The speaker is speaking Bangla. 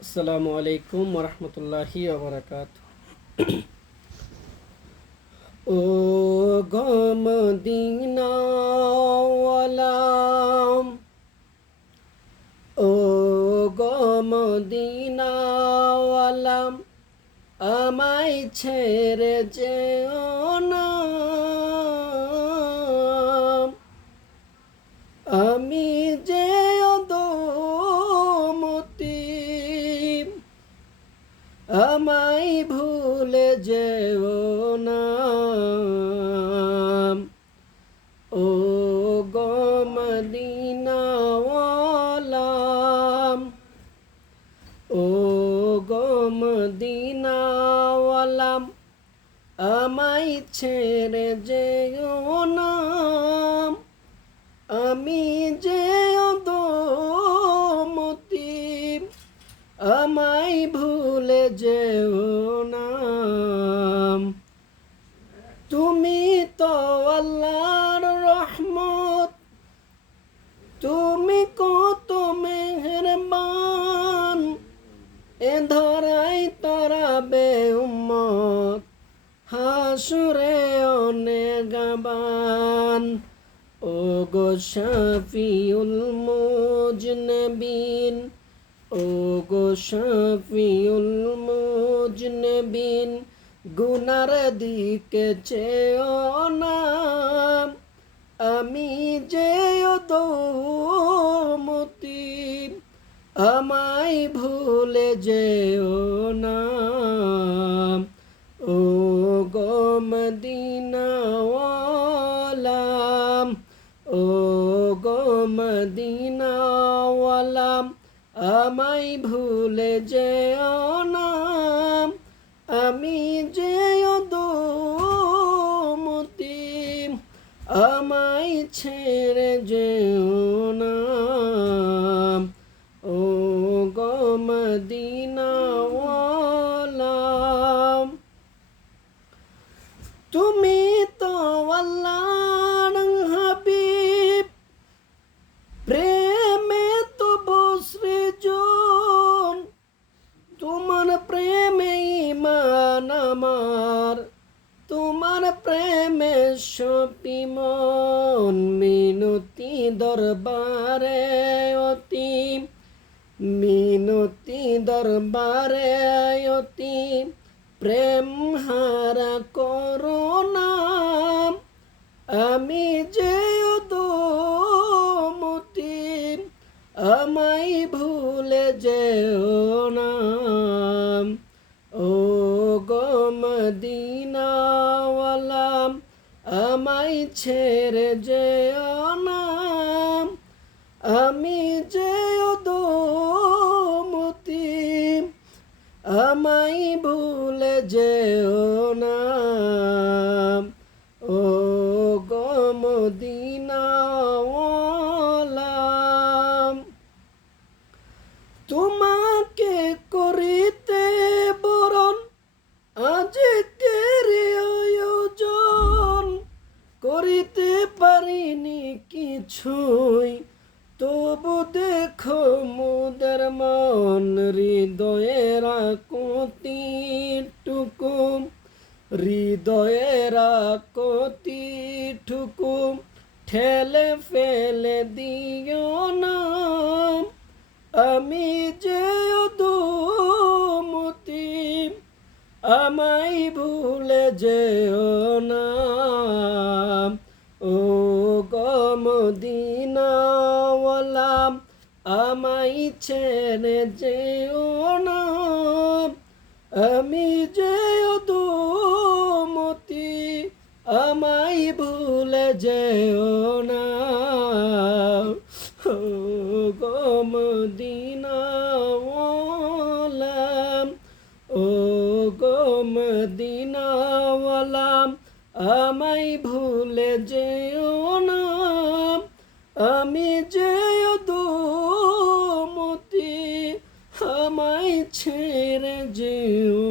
আসসালামু আলাইকুম ওরহমতুল্লাহি ওবরাকাতুহু। ও গো মদিনাওয়ালা, ও গো মদিনাওয়ালা, আমায় ছেড়ে যেও না। আমি যে অদমতি, আমায় ভুলে যেও না। ও গো মদিনাওয়ালা, ও গো মদিনাওয়ালা, আমায় ছেড়ে যেও না। আমি যে অদমতি, আমায় ভুলে যেও না। তুমি তো আল্লাহর রহমত, তুমি কত মেহেরবান। এ ধরাই তরাবে উম্মত, হাসুরে অনেগাবান। ও গো শাফিউল মুজনবিন, ও গো শাফিউল মুজনবিন, গুনার দিকে চেও না। আমি যে অদমতি, আমায় ভুলে যেও না। ও গো মদিনাওয়ালা, ও গো মদিনাওয়ালা, আমায় ভুলে যেও না। আমি যে অদমতি, আমায় ছেড়ে যেও না। ও গো মদিনাওয়ালা, তুমি তো আল্লাহর হাবিব, প্রেমে তো বসৃজন। তোমার প্রেমে ঈমান আমার, তোমার প্রেমে সপিমন। মিনতি দরবারে অতি, মিনতি দরবারে অতি, প্রেম হারা করোনা। আমি যে অদমতি, আমায় ভুলে যেও না। ও গো মদিনাওয়ালা, আমায় ছেড়ে যেও না। আমি যে অদমতি, আমায় ভুলে যেও না। ও গো মদিনাওয়ালা, তোমাকে করিতে বরণ আজকের আয়োজন। করিতে পারিনি কিছুই, তবু দেখো মোদের মন। হৃদয়ের আকুতিটুকু, হৃদয়ের আকুতিটুকু, ঠেলে ফেলে দিও না। আমি যে অদমতি, আমায় ভুলে যেও না। ও গো মদিনাওয়ালা, আমায় ছেড়ে যেও না। আমি যে অদমতি, আমায় ভুলে যেও না। ও গো মদিনাওয়ালা, ও গো মদিনাওয়ালা, আমায় ভুলে যেও না। আমি যে অদমতি, আমায় ছেড়ে যেও